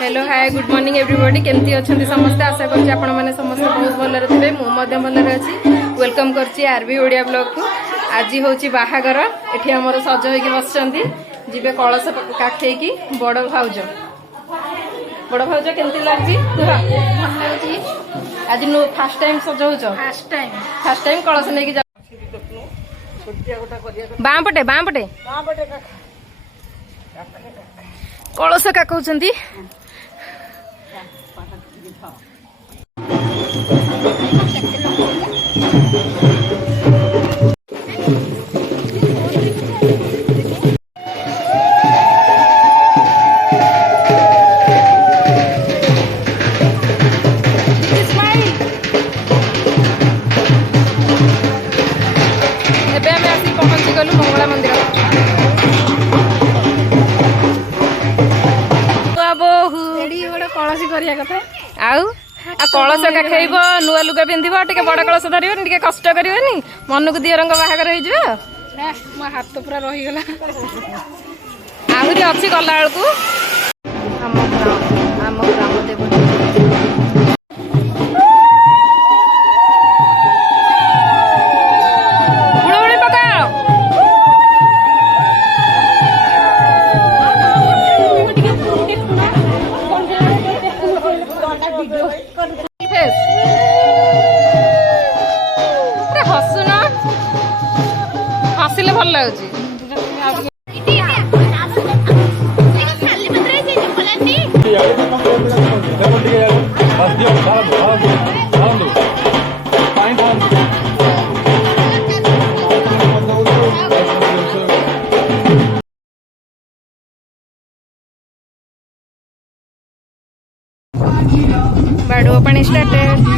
hello hi good morning everybody केमती अच्छा समस्ते आशा करुँच आपण मैंने समस्त बहुत भलरे थे मुझे भलरे अच्छी वेलकम करची आरबी ओडिया ब्लॉग को आज हूँ बाहागर एठी आमर सज होगी बस जीवे कलश काखे की बड़ भाउज केमती लगी आज फास्ट टाइम सजाऊच फास्ट टाइम कलश नहीं जा बाँ पटे कलश काकौचंती कलश काखेब नुआ लुगा पिंधब टे बड़ कलश धरबनी टे कष्ट करनी मन को दियरंग बाहागर हो हाथ पूरा रहीगला आहरी अच्छी गला बेलू आम ग्राम देवती हसिले भल लगे बाड़ुआ पानी स्टार्टेड